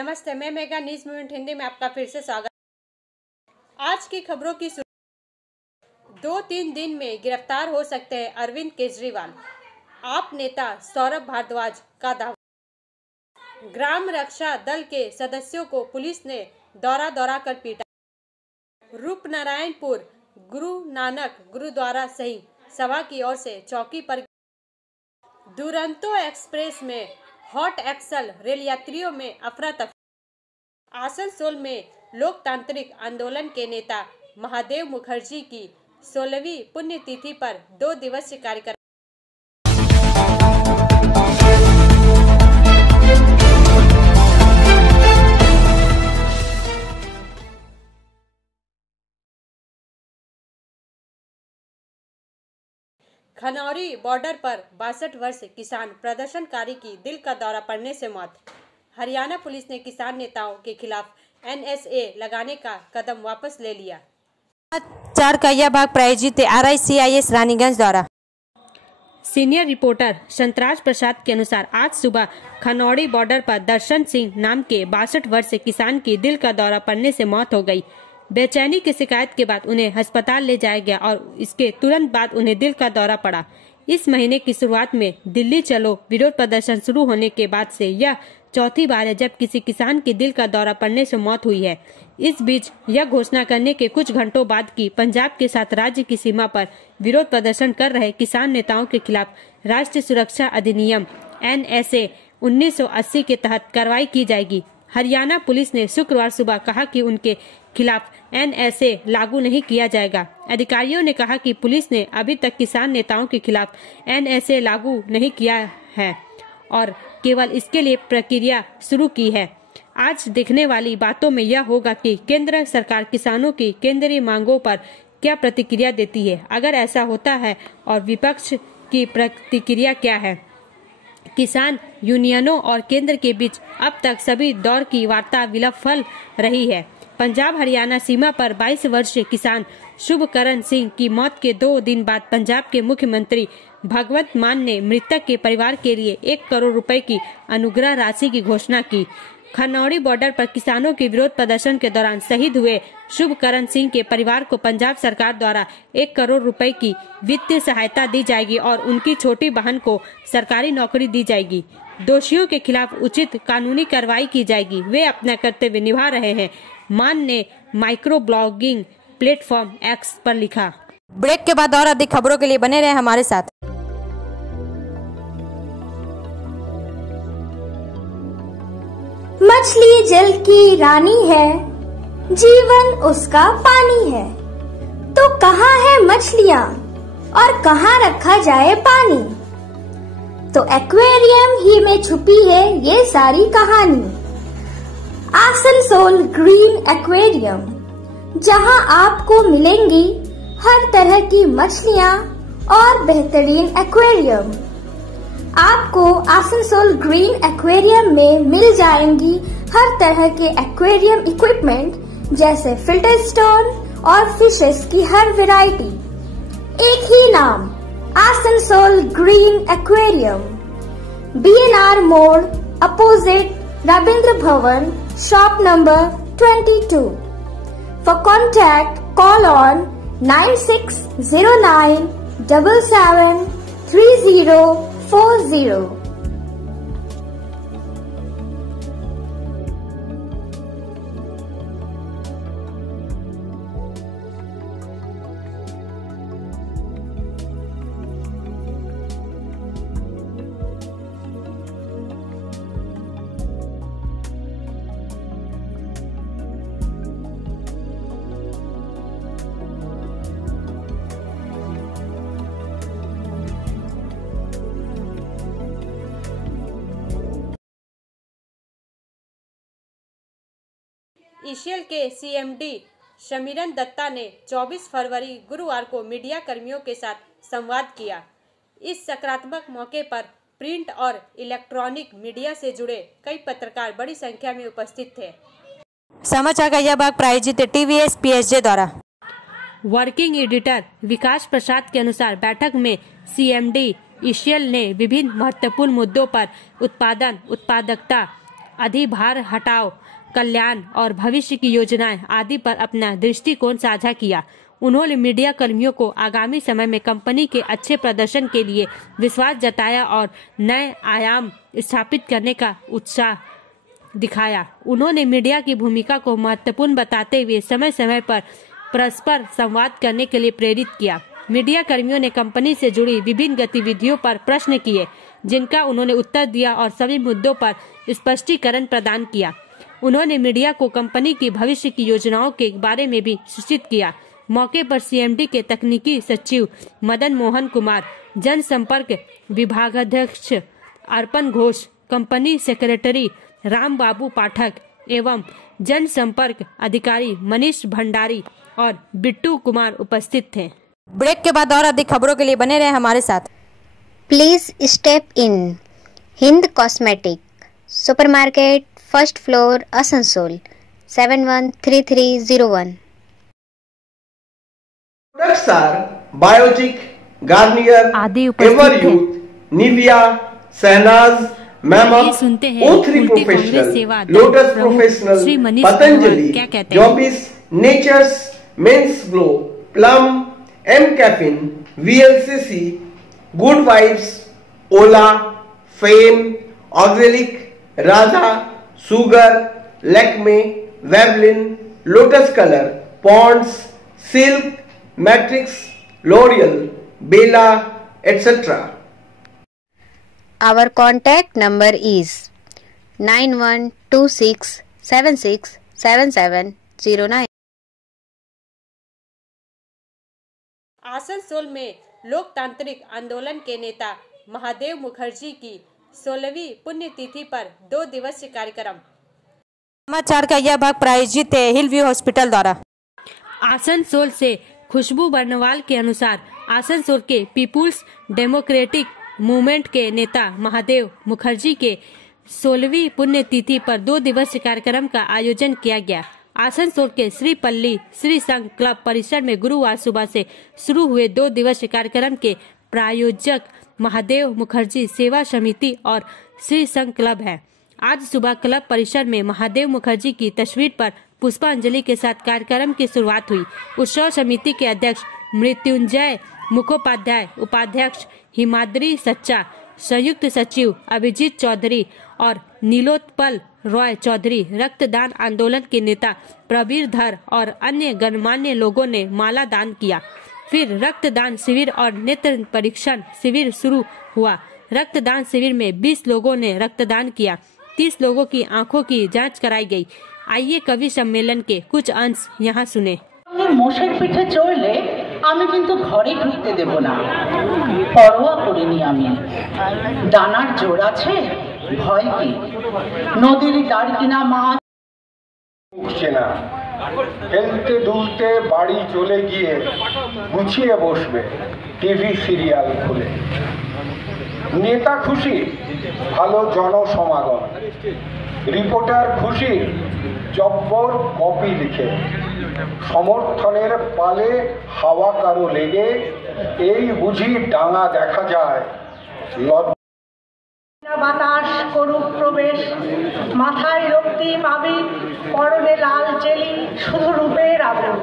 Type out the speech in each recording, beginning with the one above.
नमस्ते, मैं mega news movement Hindi में आपका फिर से स्वागत। आज की खबरों की 2-3 दिन में गिरफ्तार हो सकते हैं अरविंद केजरीवाल। आप नेता सौरभ भारद्वाज का दावा। ग्राम रक्षा दल के सदस्यों को पुलिस ने दौरा कर पीटा। रूपनारायणपुर गुरु नानक गुरुद्वारा सही सभा की ओर से चौकी पर दुरंतो एक्सप्रेस में हॉट एक्सल रेल यात्रियों में अफरा तफरी। आसनसोल में लोकतांत्रिक आंदोलन के नेता महादेव मुखर्जी की 16वीं पुण्यतिथि पर 2 दिवसीय कार्यक्रम। खनौरी बॉर्डर पर 62 वर्ष किसान प्रदर्शनकारी की दिल का दौरा पड़ने से मौत। हरियाणा पुलिस ने किसान नेताओं के खिलाफ NSA लगाने का कदम वापस ले लिया। 4 का यह भाग प्रायोजित RICIS रानीगंज द्वारा। सीनियर रिपोर्टर शंतराज प्रसाद के अनुसार आज सुबह खनौरी बॉर्डर पर दर्शन सिंह नाम के 62 वर्षीय किसान की दिल का दौरा पड़ने से मौत हो गई। बेचैनी की शिकायत के बाद उन्हें अस्पताल ले जाया गया और इसके तुरंत बाद उन्हें दिल का दौरा पड़ा। इस महीने की शुरुआत में दिल्ली चलो विरोध प्रदर्शन शुरू होने के बाद से यह चौथी बार है जब किसी किसान की दिल का दौरा पड़ने से मौत हुई है। इस बीच यह घोषणा करने के कुछ घंटों बाद की पंजाब के साथ राज्य की सीमा पर विरोध प्रदर्शन कर रहे किसान नेताओं के खिलाफ राष्ट्रीय सुरक्षा अधिनियम NSA 1980 के तहत कार्रवाई की जाएगी। हरियाणा पुलिस ने शुक्रवार सुबह कहा कि उनके खिलाफ NSA लागू नहीं किया जाएगा। अधिकारियों ने कहा कि पुलिस ने अभी तक किसान नेताओं के खिलाफ NSA लागू नहीं किया है और केवल इसके लिए प्रक्रिया शुरू की है। आज देखने वाली बातों में यह होगा कि केंद्र सरकार किसानों की केंद्रीय मांगों पर क्या प्रतिक्रिया देती है। अगर ऐसा होता है और विपक्ष की प्रतिक्रिया क्या है। किसान यूनियनों और केंद्र के बीच अब तक सभी दौर की वार्ता विफल रही है। पंजाब हरियाणा सीमा पर 22 वर्षीय किसान शुभकरण सिंह की मौत के 2 दिन बाद पंजाब के मुख्यमंत्री भगवंत मान ने मृतक के परिवार के लिए 1 करोड़ रुपए की अनुग्रह राशि की घोषणा की। खनौरी बॉर्डर पर किसानों के विरोध प्रदर्शन के दौरान शहीद हुए शुभकरण सिंह के परिवार को पंजाब सरकार द्वारा 1 करोड़ रुपए की वित्तीय सहायता दी जाएगी और उनकी छोटी बहन को सरकारी नौकरी दी जाएगी। दोषियों के खिलाफ उचित कानूनी कार्रवाई की जाएगी। वे अपना कर्तव्य निभा रहे हैं, मान ने माइक्रो ब्लॉगिंग प्लेटफॉर्म X पर लिखा। ब्रेक के बाद और अधिक खबरों के लिए बने रहे हमारे साथ। मछली जल की रानी है, जीवन उसका पानी है। तो कहाँ है मछलियाँ और कहाँ रखा जाए पानी? तो एक्वेरियम ही में छुपी है ये सारी कहानी। आसनसोल ग्रीन एक्वेरियम, जहाँ आपको मिलेंगी हर तरह की मछलियाँ और बेहतरीन एक्वेरियम। आपको आसनसोल ग्रीन एक्वेरियम में मिल जाएंगी हर तरह के एक्वेरियम इक्विपमेंट जैसे फिल्टर स्टोन और फिशेस की हर वैरायटी। एक ही नाम, आसनसोल ग्रीन एक्वेरियम। BNR मोड़ opposite Ravindra Bhavan, shop number 22। For contact, call on 9609 77 3040। ECL के CMD शमीरन दत्ता ने 24 फरवरी गुरुवार को मीडिया कर्मियों के साथ संवाद किया। इस सकारात्मक मौके पर प्रिंट और इलेक्ट्रॉनिक मीडिया से जुड़े कई पत्रकार बड़ी संख्या में उपस्थित थे। समाचार का यह भाग प्रायोजित TVS PSJ द्वारा। वर्किंग एडिटर विकास प्रसाद के अनुसार बैठक में CMD ECL ने विभिन्न महत्वपूर्ण मुद्दों पर उत्पादन, उत्पादकता, अधिभार हटाओ, कल्याण और भविष्य की योजनाएं आदि पर अपना दृष्टिकोण साझा किया। उन्होंने मीडिया कर्मियों को आगामी समय में कंपनी के अच्छे प्रदर्शन के लिए विश्वास जताया और नए आयाम स्थापित करने का उत्साह दिखाया। उन्होंने मीडिया की भूमिका को महत्वपूर्ण बताते हुए समय समय पर परस्पर संवाद करने के लिए प्रेरित किया। मीडिया कर्मियों ने कंपनी से जुड़ी विभिन्न गतिविधियों पर प्रश्न किए, जिनका उन्होंने उत्तर दिया और सभी मुद्दों पर स्पष्टीकरण प्रदान किया। उन्होंने मीडिया को कंपनी की भविष्य की योजनाओं के बारे में भी सूचित किया। मौके पर सीएमडी के तकनीकी सचिव मदन मोहन कुमार, जनसंपर्क विभागाध्यक्ष अर्पण घोष, कंपनी सेक्रेटरी राम बाबू पाठक एवं जनसंपर्क अधिकारी मनीष भंडारी और बिट्टू कुमार उपस्थित थे। ब्रेक के बाद और अधिक खबरों के लिए बने रहे हमारे साथ। Please step in Hind cosmetic, supermarket, first floor, Asansol, 713301। Products are Biotic, Garnier, Everyuth, Nivea, Sahnaz, Mammoth, O3 Professional, Lotus Professional, Patanjali, Jobis, Nature's Men's Glow, Plum, M Caffeine, VLCC, Good Vibes, Ola, Fame, Auxilic, Radha, Sugar, Lakme, Vavlin, Lotus Color, Ponds, Silk, Matrix, L'Oreal, Bella, etc. Our contact number is 9126767709। Asansol में लोकतांत्रिक आंदोलन के नेता महादेव मुखर्जी की 16वीं पुण्यतिथि पर 2 दिवसीय कार्यक्रम। समाचार का यह भाग प्रायोजित है हिल व्यू हॉस्पिटल द्वारा। आसनसोल से खुशबू बर्नवाल के अनुसार आसनसोल के पीपुल्स डेमोक्रेटिक मूवमेंट के नेता महादेव मुखर्जी के 16वीं पुण्यतिथि पर 2 दिवसीय कार्यक्रम का आयोजन किया गया। आसनसोल के श्री पल्ली श्री संघ क्लब परिसर में गुरुवार सुबह से शुरू हुए 2 दिवसीय कार्यक्रम के प्रायोजक महादेव मुखर्जी सेवा समिति और श्री संघ क्लब है। आज सुबह क्लब परिसर में महादेव मुखर्जी की तस्वीर पर पुष्पांजलि के साथ कार्यक्रम की शुरुआत हुई। उत्सव समिति के अध्यक्ष मृत्युंजय मुखोपाध्याय, उपाध्यक्ष हिमाद्री सच्चा, संयुक्त सचिव अभिजीत चौधरी और नीलोत्पल रॉय चौधरी, रक्तदान आंदोलन के नेता प्रवीर धर और अन्य गणमान्य लोगों ने माला दान किया। फिर रक्तदान शिविर और नेत्र परीक्षण शिविर शुरू हुआ। रक्तदान शिविर में 20 लोगों ने रक्तदान किया। 30 लोगों की आंखों की जांच कराई गई। आइए कवि सम्मेलन के कुछ अंश यहाँ सुने। मोषের পিঠে চড়লে আমি কিন্তু ঘরে ঢুকতে দেব না, পরোয়া করিনি আমি। ডানার জোর আছে, ভয় কি? নদীর দাঁড় কিনা মাছ উঠছে না, হেলতে দুলতে বাড়ি চলে গিয়ে গুছিয়ে বসবে টিভি সিরিয়াল খুলে। নেতা খুশি, ভালো জনসমাগম, রিপোর্টার খুশি, জব্বর কপি লিখে, সমর্থনের পালে হাওয়া কারো লেগে, এই বুঝি ডাঙা দেখা যায়। বাতাস করুক প্রবেশ, মাথায় রক্তি পাবি, পরনে লাল চেলি, শুধু রূপের আগুন।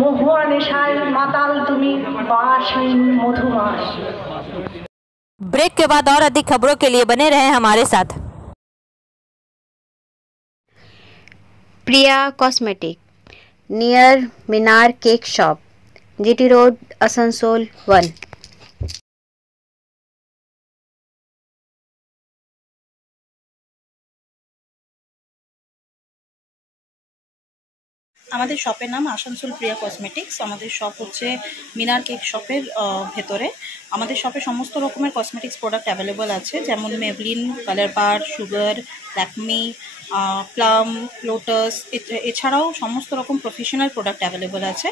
মহুয়া নেশায় মাতাল তুমি, বাসহীন মধুমাস। ब्रेक के बाद और अधिक खबरों के लिए बने रहे हमारे साथ। Priya cosmetic, near Minar cake shop, GT road, Asansol 1। আমাদের শপের নাম আসানসোল প্রিয়া কসমেটিক্স। আমাদের শপ হচ্ছে মিনার কেক শপের ভেতরে। আমাদের শপে সমস্ত রকমের কসমেটিক্স প্রোডাক্ট অ্যাভেলেবল আছে, যেমন মেভলিন, কালার বার, সুগার, ল্যাকমি, প্লাম, লোটাস, এছাড়াও সমস্ত রকম প্রফেশনাল প্রোডাক্ট অ্যাভেলেবল আছে।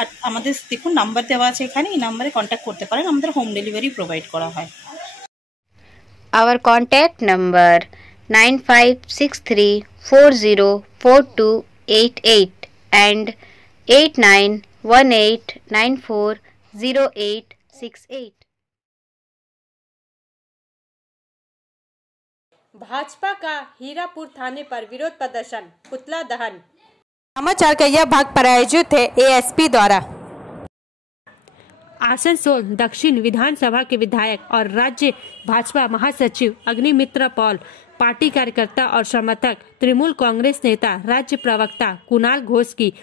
আর আমাদের দেখুন নাম্বার দেওয়া আছে এখানে, এই নাম্বারে কন্ট্যাক্ট করতে পারেন। আমাদের হোম ডেলিভারি প্রোভাইড করা হয়। Our contact number 9563404288 and 8918940868। Bhajpa का हीरापुर थाने पर विरोध प्रदर्शन, पुतला दहन। समाचार का यह भाग प्रायोजित है एएसपी द्वारा। आसनसोल दक्षिण विधानसभा के विधायक और राज्य भाजपा महासचिव अग्निमित्र पॉल, पार्टी कार्यकर्ता और समर्थक, तृणमूल कांग्रेस नेता, राज्य प्रवक्ता कुणाल घोष की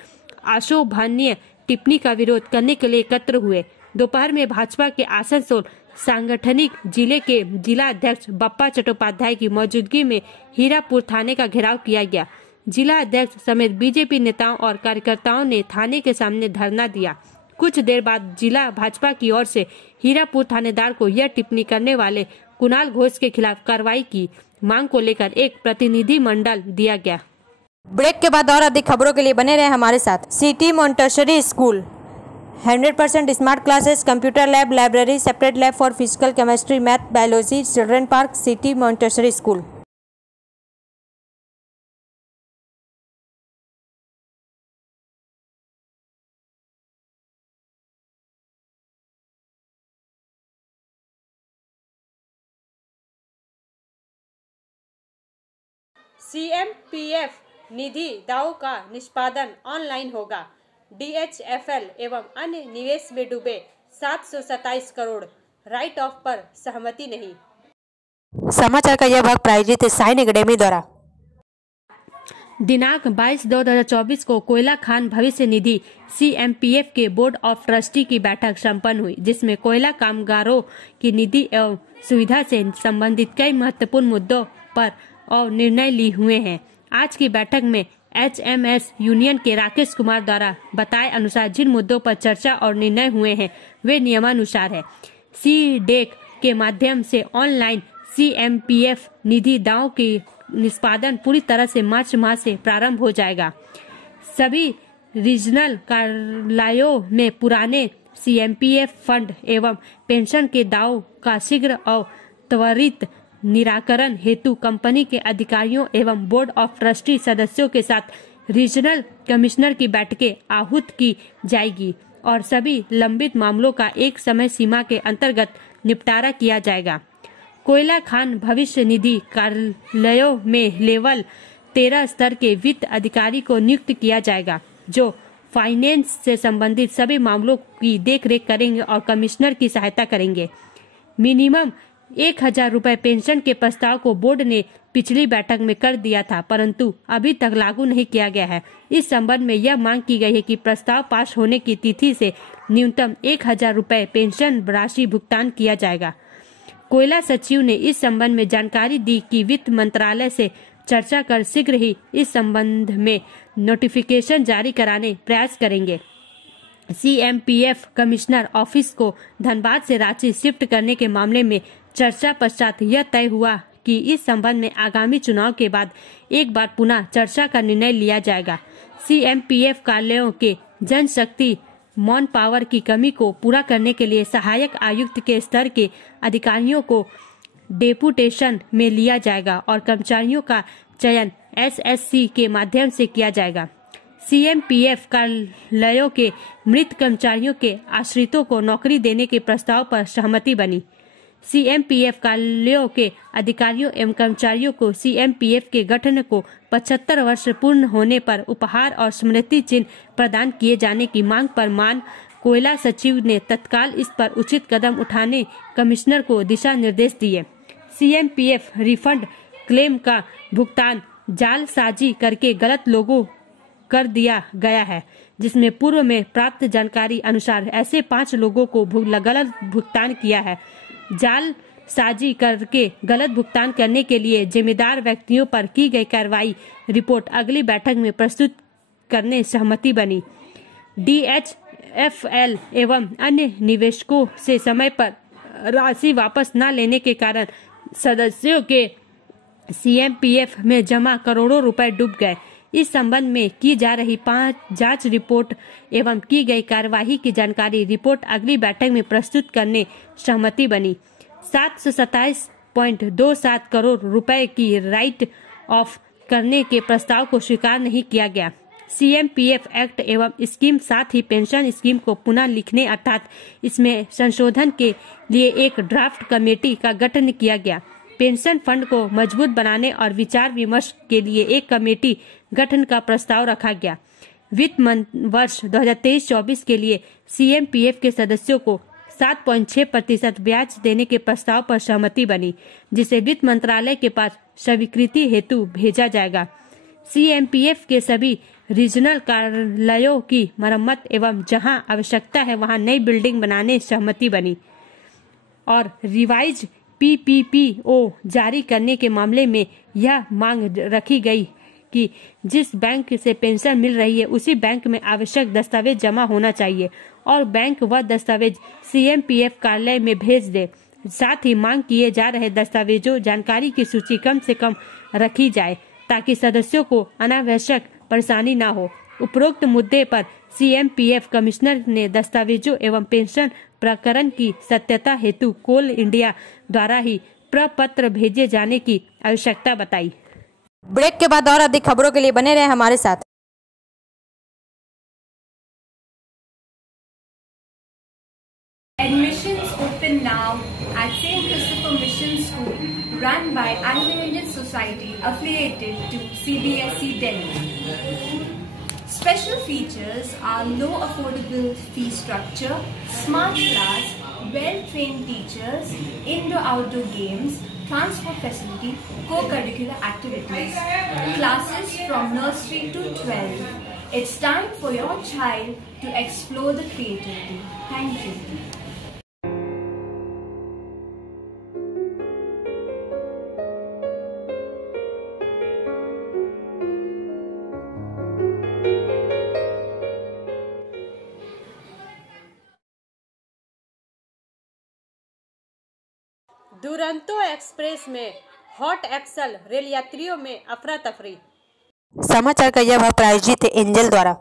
अशोभनीय टिप्पणी का विरोध करने के लिए एकत्र हुए। दोपहर में भाजपा के आसनसोल सांगठनिक जिले के जिला अध्यक्ष बप्पा चट्टोपाध्याय की मौजूदगी में हीरापुर थाने का घेराव किया गया। जिला अध्यक्ष समेत बीजेपी नेताओं और कार्यकर्ताओं ने थाने के सामने धरना दिया। कुछ देर बाद जिला भाजपा की ओर से हीरापुर थानेदार को यह टिप्पणी करने वाले कुणाल घोष के खिलाफ कार्रवाई की मांग को लेकर एक प्रतिनिधि मंडल दिया गया। ब्रेक के बाद और अधिक खबरों के लिए बने रहे हमारे साथ। City Montessori school 100% smart classes, computer lab, library, separate lab for physical, chemistry, math, biology, children park, city Montessori school. CMPF निधि दावों का निष्पादन ऑनलाइन होगा। DHFL एवं अन्य निवेश में डूबे 727 करोड़, राइट ऑफ पर सहमति नहीं। समाचार का यह भाग प्रायोजित है साइन एकेडमी द्वारा। दिनांक 22/2/2024 को कोयला खान भविष्य निधि CMPF के बोर्ड ऑफ ट्रस्टी की बैठक संपन्न हुई, जिसमें कोयला कामगारों की निधि एवं सुविधा से संबंधित कई महत्वपूर्ण मुद्दों पर और निर्णय लिए हुए हैं। आज की बैठक में HMS यूनियन के राकेश कुमार द्वारा बताए अनुसार जिन मुद्दों पर चर्चा और निर्णय हुए हैं वे नियमानुसार है। CDEC के माध्यम से ऑनलाइन CMPF निधि दावों की निष्पादन पूरी तरह से मार्च माह से प्रारंभ हो जाएगा। सभी रीजनल कार्यालयों में पुराने CMPF फंड एवं पेंशन के दावों का शीघ्र और त्वरित निराकरण हेतु कंपनी के अधिकारियों एवं बोर्ड ऑफ ट्रस्टी सदस्यों के साथ रीजनल कमिश्नर की बैठकें आहूत की जाएगी और सभी लंबित मामलों का एक समय सीमा के अंतर्गत निपटारा किया जाएगा। कोयला खान भविष्य निधि कार्यालयों में लेवल 13 स्तर के वित्त अधिकारी को नियुक्त किया जाएगा, जो फाइनेंस से संबंधित सभी मामलों की देखरेख करेंगे और कमिश्नर की सहायता करेंगे। मिनिमम 1000 रुपए पेंशन के प्रस्ताव को बोर्ड ने पिछली बैठक में कर दिया था, परंतु अभी तक लागू नहीं किया गया है। इस संबंध में यह मांग की गई है कि प्रस्ताव पास होने की तिथि से न्यूनतम 1000 रुपए पेंशन राशि भुगतान किया जाएगा। कोयला सचिव ने इस संबंध में जानकारी दी कि वित्त मंत्रालय से चर्चा कर शीघ्र ही इस संबंध में नोटिफिकेशन जारी कराने प्रयास करेंगे। CMPF कमिश्नर ऑफिस को धनबाद से रांची शिफ्ट करने के मामले में चर्चा पश्चात यह तय हुआ कि इस संबंध में आगामी चुनाव के बाद एक बार पुनः चर्चा का निर्णय लिया जाएगा। CMPF कार्यालयों के जनशक्ति मॉन पावर की कमी को पूरा करने के लिए सहायक आयुक्त के स्तर के अधिकारियों को डेपुटेशन में लिया जाएगा और कर्मचारियों का चयन SSC के माध्यम से किया जाएगा। CMPF कार्यालयों के मृत कर्मचारियों के आश्रितों को नौकरी देने के प्रस्ताव पर सहमति बनी। CMPF कार्यालयों के अधिकारियों एवं कर्मचारियों को CMPF के गठन को 75 वर्ष पूर्ण होने पर उपहार और स्मृति चिन्ह प्रदान किए जाने की मांग पर मान कोयला सचिव ने तत्काल इस पर उचित कदम उठाने कमिश्नर को दिशा निर्देश दिए। CMPF रिफंड क्लेम का भुगतान जालसाजी करके गलत लोगों कर दिया गया है, जिसमें पूर्व में प्राप्त जानकारी अनुसार ऐसे 5 लोगों को गलत भुगतान किया है। जालसाजी करके गलत भुगतान करने के लिए जिम्मेदार व्यक्तियों पर की गई कार्रवाई रिपोर्ट अगली बैठक में प्रस्तुत करने सहमति बनी। DHFL एवं अन्य निवेशकों से समय पर राशि वापस न लेने के कारण सदस्यों के CMPF में जमा करोड़ों रुपए डूब गए। इस संबंध में की जा रही 5 जांच रिपोर्ट एवं की गई कार्यवाही की जानकारी रिपोर्ट अगली बैठक में प्रस्तुत करने सहमति बनी। 727.27 करोड़ रुपए की राइट ऑफ करने के प्रस्ताव को स्वीकार नहीं किया गया। CMPF एक्ट एवं स्कीम साथ ही पेंशन स्कीम को पुनः लिखने अर्थात इसमें संशोधन के लिए एक ड्राफ्ट कमेटी का गठन किया गया। पेंशन फंड को मजबूत बनाने और विचार विमर्श के लिए एक कमेटी गठन का प्रस्ताव रखा गया। वित्त वर्ष 2023-24 के लिए CMPF के सदस्यों को 7.6% ब्याज देने के प्रस्ताव पर सहमति बनी, जिसे वित्त मंत्रालय के पास स्वीकृति हेतु भेजा जाएगा। CMPF के सभी रीजनल कार्यालयों की मरम्मत एवं जहां आवश्यकता है वहां नई बिल्डिंग बनाने सहमति बनी और रिवाइज PPPO जारी करने के मामले में यह मांग रखी गई कि जिस बैंक से पेंशन मिल रही है उसी बैंक में आवश्यक दस्तावेज जमा होना चाहिए और बैंक वह दस्तावेज CMPF कार्यालय में भेज दे। साथ ही मांग किए जा रहे दस्तावेजों जानकारी की सूची कम से कम रखी जाए ताकि सदस्यों को अनावश्यक परेशानी न हो। उपरोक्त मुद्दे पर CMPF कमिश्नर ने दस्तावेजों एवं पेंशन प्रकरण की सत्यता हेतु कोल इंडिया द्वारा ही प्रपत्र भेजे जाने की आवश्यकता बताई। ब्रेक के बाद और अधिक खबरों के लिए बने रहे हमारे साथ। Admissions open now at St. Christopher Mission School, run by Anglo-Indian Society affiliated to CBSE Delhi. Special features are low affordable fee structure, smart class, well-trained teachers, indoor-outdoor games, transport facility, co-curricular activities, classes from nursery to 12. It's time for your child to explore the creativity. Thank you. Duronto express में hot axle rail यात्रियों में अफरा तफरी। समाचार का यह भाग प्रायोजित है एंजल द्वारा।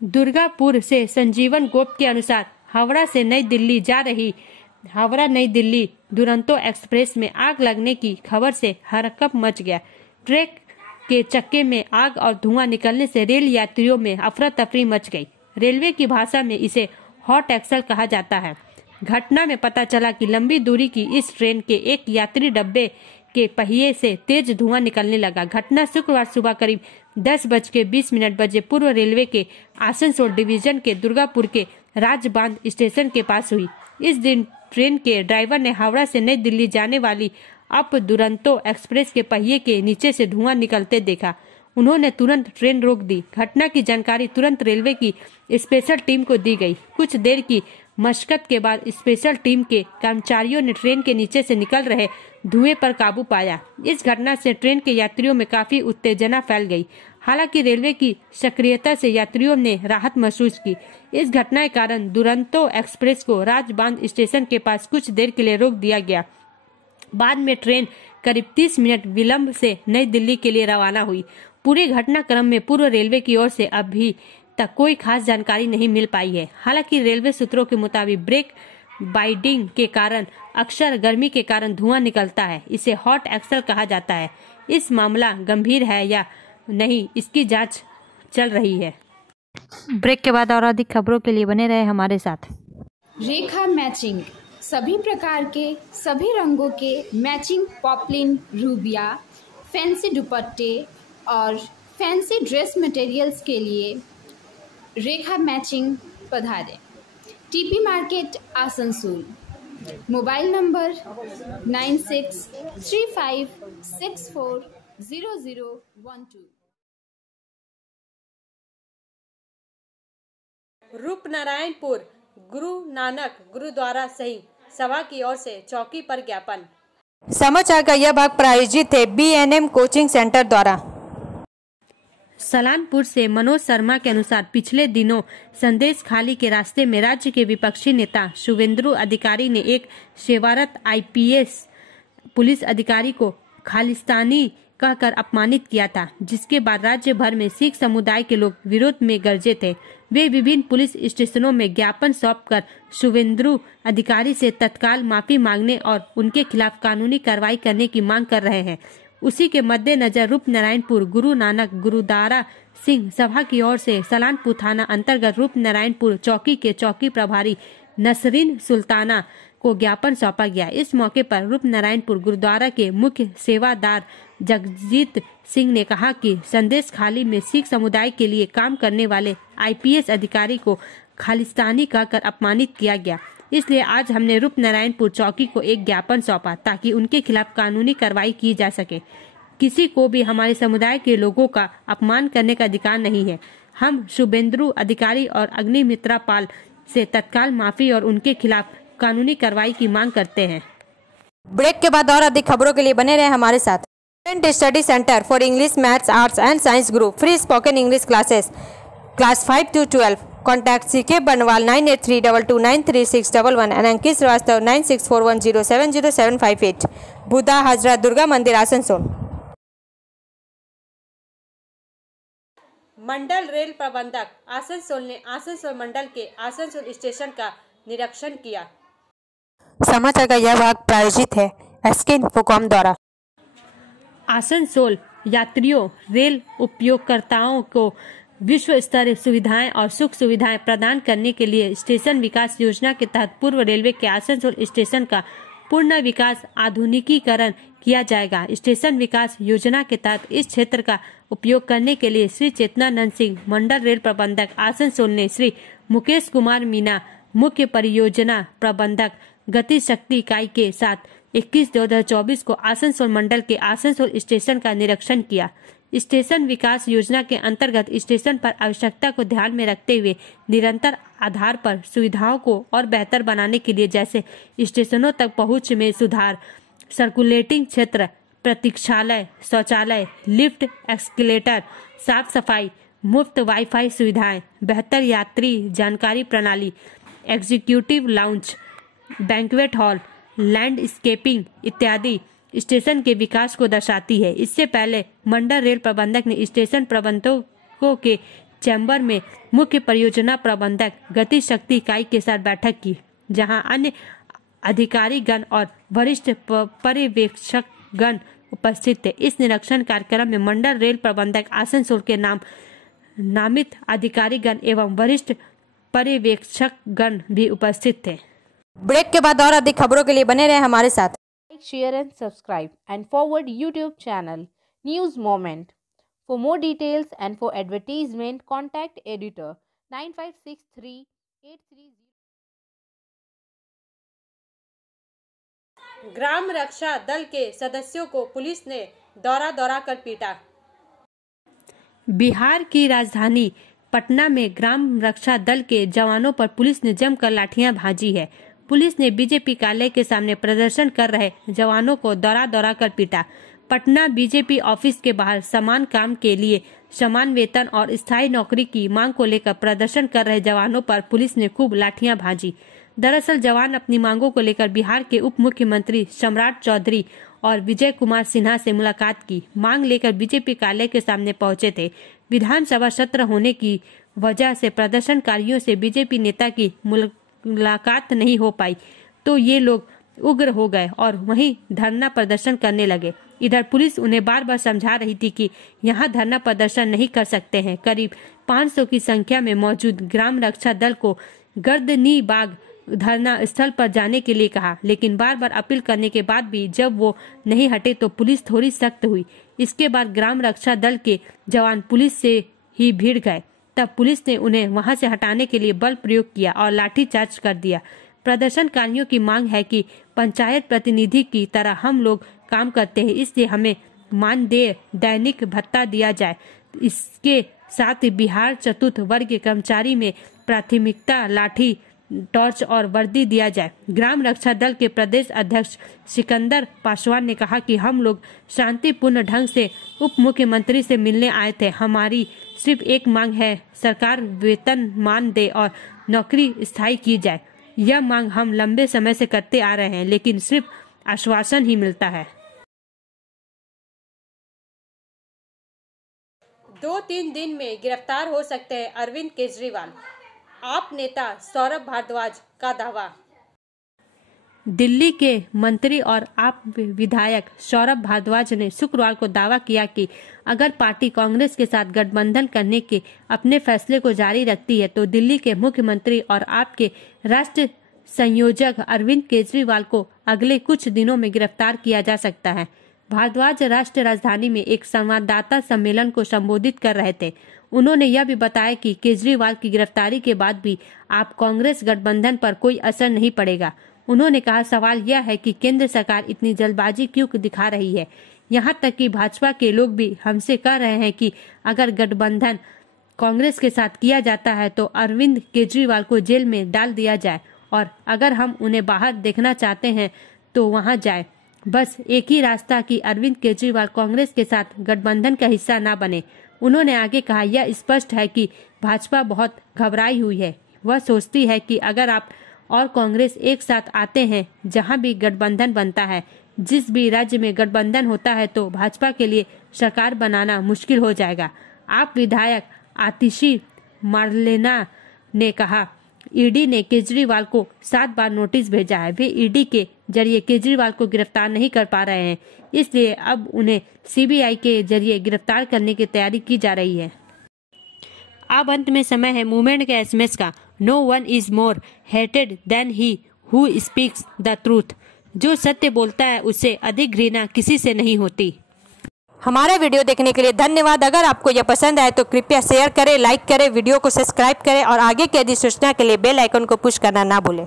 दुर्गापुर से संजीवन गोप के अनुसार हावड़ा से नई दिल्ली जा रही हावड़ा नई दिल्ली दुरंतो एक्सप्रेस में आग लगने की खबर से हड़कंप मच गया। ट्रक के चक्के में आग और धुआं निकलने से रेल यात्रियों में अफरा तफरी मच गई। रेलवे की भाषा में इसे हॉट एक्सल कहा जाता है। घटना में पता चला कि लंबी दूरी की इस ट्रेन के एक यात्री डब्बे के पहिए से तेज धुआं निकलने लगा। घटना शुक्रवार सुबह करीब 10:20 बजे पूर्व रेलवे के आसनसोल डिवीजन के दुर्गापुर के राजबांध स्टेशन के पास हुई। इस दिन ट्रेन के ड्राइवर ने हावड़ा से नई दिल्ली जाने वाली अप दुरंतो एक्सप्रेस के पहिए के नीचे से धुआं निकलते देखा। उन्होंने तुरंत ट्रेन रोक दी। घटना की जानकारी तुरंत रेलवे की स्पेशल टीम को दी गई। कुछ देर की मशक्कत के बाद स्पेशल टीम के कर्मचारियों ने ट्रेन के नीचे से निकल रहे धुएं पर काबू पाया। इस घटना से ट्रेन के यात्रियों में काफी उत्तेजना फैल गई। हालांकि रेलवे की सक्रियता से यात्रियों ने राहत महसूस की। इस घटना के कारण दुरंतो एक्सप्रेस को राजबांध स्टेशन के पास कुछ देर के लिए रोक दिया गया। बाद में ट्रेन करीब 30 मिनट विलंब से नई दिल्ली के लिए रवाना हुई। पूरे घटनाक्रम में पूर्व रेलवे की ओर से अभी तक कोई खास जानकारी नहीं मिल पाई है। हालांकि रेलवे सूत्रों के मुताबिक ब्रेक बाइंडिंग के कारण अक्सर गर्मी के कारण धुआं निकलता है। इसे हॉट एक्सल कहा जाता है। इस मामला गंभीर है या नहीं इसकी जांच चल रही है। ब्रेक के बाद और अधिक खबरों के लिए बने रहे हमारे साथ। रेखा मैचिंग, सभी प्रकार के सभी रंगों के मैचिंग पॉपलिन, रूबिया, फैंसी दुपट्टे और फैंसी ड्रेस मटेरियल्स के लिए रेखा मैचिंग पधारें। TP market Asansol. Mobile number 9635640012। Rupnarayanpur Guru Nanak gurdwara सही सभा की ओर से चौकी पर ज्ञापन। समाचार का यह भाग प्रायोजित है BNM कोचिंग सेंटर द्वारा। सलानपुर से मनोज शर्मा के अनुसार पिछले दिनों संदेश खाली के रास्ते में राज्य के विपक्षी नेता शुभेंदु अधिकारी ने एक सेवारत IPS पुलिस अधिकारी को खालिस्तानी कहकर अपमानित किया था, जिसके बाद राज्य भर में सिख समुदाय के लोग विरोध में गरजे थे। वे विभिन्न पुलिस स्टेशनों में ज्ञापन सौंपकर शुभेंदु अधिकारी से तत्काल माफी मांगने और उनके खिलाफ कानूनी कार्रवाई करने की मांग कर रहे हैं। उसी के मद्देनजर रूपनारायणपुर गुरु नानक गुरुद्वारा सिंह सभा की ओर से सलानपुर थाना अंतर्गत रूपनारायणपुर चौकी के चौकी प्रभारी नसरीन सुल्ताना को ज्ञापन सौंपा गया। इस मौके पर रूपनारायणपुर गुरुद्वारा के मुख्य सेवादार जगजीत सिंह ने कहा कि संदेश खाली में सिख समुदाय के लिए काम करने वाले IPS अधिकारी को खालिस्तानी कहकर अपमानित किया गया। इसलिए आज हमने रूपनारायणपुर चौकी को एक ज्ञापन सौंपा ताकि उनके खिलाफ कानूनी कार्रवाई की जा सके। किसी को भी हमारे समुदाय के लोगों का अपमान करने का अधिकार नहीं है। हम शुभेंद्रु अधिकारी और अग्निमित्रा पाल से तत्काल माफी और उनके खिलाफ कानूनी कार्रवाई की मांग करते हैं। ब्रेक के बाद और अधिक खबरों के लिए बने रहे हमारे साथ। Student study centre for English, maths, arts and science group, free spoken English classes, class 5 to 12। Contact CK बनवाल 9832293611 एंड अंकित श्रीवास्तव 9641070758। बुद्धा हजरत दुर्गा मंदिर, आसनसोल। मंडल रेल प्रबंधक आसनसोल ने आसनसोल मंडल के आसनसोल स्टेशन का निरीक्षण किया। समाचार का यह भाग प्रायोजित है SK इन्फोकॉम द्वारा। आसनसोल यात्रियों, रेल उपयोगकर्ताओं को विश्व स्तरीय सुविधाएं और सुख सुविधाएं प्रदान करने के लिए स्टेशन विकास योजना के तहत पूर्व रेलवे के आसनसोल स्टेशन का पूर्ण विकास आधुनिकीकरण किया जाएगा। स्टेशन विकास योजना के तहत इस क्षेत्र का उपयोग करने के लिए श्री चेतनानंद सिंह मंडल रेल प्रबंधक आसनसोल ने श्री मुकेश कुमार मीना मुख्य परियोजना प्रबंधक गति शक्ति इकाई के साथ 21/2024 को आसनसोल मंडल के आसनसोल स्टेशन का निरीक्षण किया। स्टेशन विकास योजना के अंतर्गत स्टेशन पर आवश्यकता को ध्यान में रखते हुए निरंतर आधार पर सुविधाओं को और बेहतर बनाने के लिए जैसे स्टेशनों तक पहुंच में सुधार, सर्कुलेटिंग क्षेत्र, प्रतीक्षालय, शौचालय, लिफ्ट, एस्केलेटर, साफ सफाई, मुफ्त वाईफाई सुविधाएं, बेहतर यात्री जानकारी प्रणाली, executive lounge, banquet hall, landscaping इत्यादि स्टेशन के विकास को दर्शाती है। इससे पहले मंडल रेल प्रबंधक ने स्टेशन प्रबंधकों के चैम्बर में मुख्य परियोजना प्रबंधक गति शक्ति इकाई के साथ बैठक की, जहां अन्य अधिकारीगण और वरिष्ठ पर्यवेक्षकगण उपस्थित थे। इस निरीक्षण कार्यक्रम में मंडल रेल प्रबंधक आसनसोल के नामित अधिकारीगण एवं वरिष्ठ पर्यवेक्षकगण भी उपस्थित थे। ब्रेक के बाद और अधिक खबरों के लिए बने रहे हमारे साथ। Share and subscribe and forward YouTube channel News Moment. For more details and for advertisement, contact editor 9563830830। ग्राम रक्षा दल के सदस्यों को पुलिस ने दौरा कर पीटा। बिहार की राजधानी पटना में ग्राम रक्षा दल के जवानों पर पुलिस ने जमकर लाठियां भाजी है। पुलिस ने बीजेपी कार्यालय के सामने प्रदर्शन कर रहे जवानों को दौरा कर पीटा। पटना बीजेपी ऑफिस के बाहर समान काम के लिए समान वेतन और स्थायी नौकरी की मांग को लेकर प्रदर्शन कर रहे जवानों पर पुलिस ने खूब लाठियां भाजी। दरअसल जवान अपनी मांगों को लेकर बिहार के उप मुख्यमंत्री सम्राट चौधरी और विजय कुमार सिन्हा से मुलाकात की मांग लेकर बीजेपी कार्यालय के सामने पहुंचे थे। विधानसभा सत्र होने की वजह से प्रदर्शनकारियों से बीजेपी नेता की मुलाकात नहीं हो पाई तो ये लोग उग्र हो गए और वहीं धरना प्रदर्शन करने लगे। इधर पुलिस उन्हें बार बार समझा रही थी कि यहाँ धरना प्रदर्शन नहीं कर सकते हैं। करीब 500 की संख्या में मौजूद ग्राम रक्षा दल को गर्दनी बाग धरना स्थल पर जाने के लिए कहा, लेकिन बार बार अपील करने के बाद भी जब वो नहीं हटे तो पुलिस थोड़ी सख्त हुई। इसके बाद ग्राम रक्षा दल के जवान पुलिस से ही भिड़ गए। तब पुलिस ने उन्हें वहां से हटाने के लिए बल प्रयोग किया और लाठीचार्ज कर दिया। प्रदर्शनकारियों की मांग है कि पंचायत प्रतिनिधि की तरह हम लोग काम करते हैं, इसलिए हमें मानदेय दैनिक भत्ता दिया जाए। इसके साथ ही बिहार चतुर्थ वर्ग के कर्मचारी में प्राथमिकता लाठी टॉर्च और वर्दी दिया जाए। ग्राम रक्षा दल के प्रदेश अध्यक्ष सिकंदर पासवान ने कहा कि हम लोग शांतिपूर्ण ढंग से उप मुख्यमंत्री से मिलने आए थे। हमारी सिर्फ एक मांग है, सरकार वेतन मान दे और नौकरी स्थायी की जाए। यह मांग हम लंबे समय से करते आ रहे हैं, लेकिन सिर्फ आश्वासन ही मिलता है। 2-3 दिन में गिरफ्तार हो सकते हैं अरविंद केजरीवाल, आप नेता सौरभ भारद्वाज का दावा। दिल्ली के मंत्री और आप विधायक सौरभ भारद्वाज ने शुक्रवार को दावा किया कि अगर पार्टी कांग्रेस के साथ गठबंधन करने के अपने फैसले को जारी रखती है तो दिल्ली के मुख्यमंत्री और आपके राष्ट्रीय संयोजक अरविंद केजरीवाल को अगले कुछ दिनों में गिरफ्तार किया जा सकता है। भारद्वाज राष्ट्रीय राजधानी में एक संवाददाता सम्मेलन को संबोधित कर रहे थे। उन्होंने यह भी बताया कि केजरीवाल की गिरफ्तारी के बाद भी आप कांग्रेस गठबंधन पर कोई असर नहीं पड़ेगा। उन्होंने कहा, सवाल यह है कि केंद्र सरकार इतनी जल्दबाजी क्यों दिखा रही है। यहाँ तक कि भाजपा के लोग भी हमसे कह रहे हैं कि अगर गठबंधन कांग्रेस के साथ किया जाता है तो अरविंद केजरीवाल को जेल में डाल दिया जाए और अगर हम उन्हें बाहर देखना चाहते हैं तो वहां जाए। बस एक ही रास्ता कि अरविंद केजरीवाल कांग्रेस के साथ गठबंधन का हिस्सा न बने। उन्होंने आगे कहा, यह स्पष्ट है कि भाजपा बहुत घबराई हुई है। वह सोचती है कि अगर आप और कांग्रेस एक साथ आते हैं, जहां भी गठबंधन बनता है, जिस भी राज्य में गठबंधन होता है, तो भाजपा के लिए सरकार बनाना मुश्किल हो जाएगा। आप विधायक आतिशी मार्लेना ने कहा, ईडी ने केजरीवाल को 7 बार नोटिस भेजा है। वे ईडी के जरिए केजरीवाल को गिरफ्तार नहीं कर पा रहे हैं, इसलिए अब उन्हें सीबीआई के जरिए गिरफ्तार करने की तैयारी की जा रही है। अब अंत में समय है मूवमेंट के एसएमएस का। No one is more hated than he who speaks the truth. जो सत्य बोलता है उससे अधिक घृणा किसी से नहीं होती। हमारा वीडियो देखने के लिए धन्यवाद। अगर आपको यह पसंद आए तो कृपया शेयर करें, लाइक करें, वीडियो को सब्सक्राइब करें और आगे की अधिक सूचना के लिए बेल आइकन को पुश करना ना भूलें।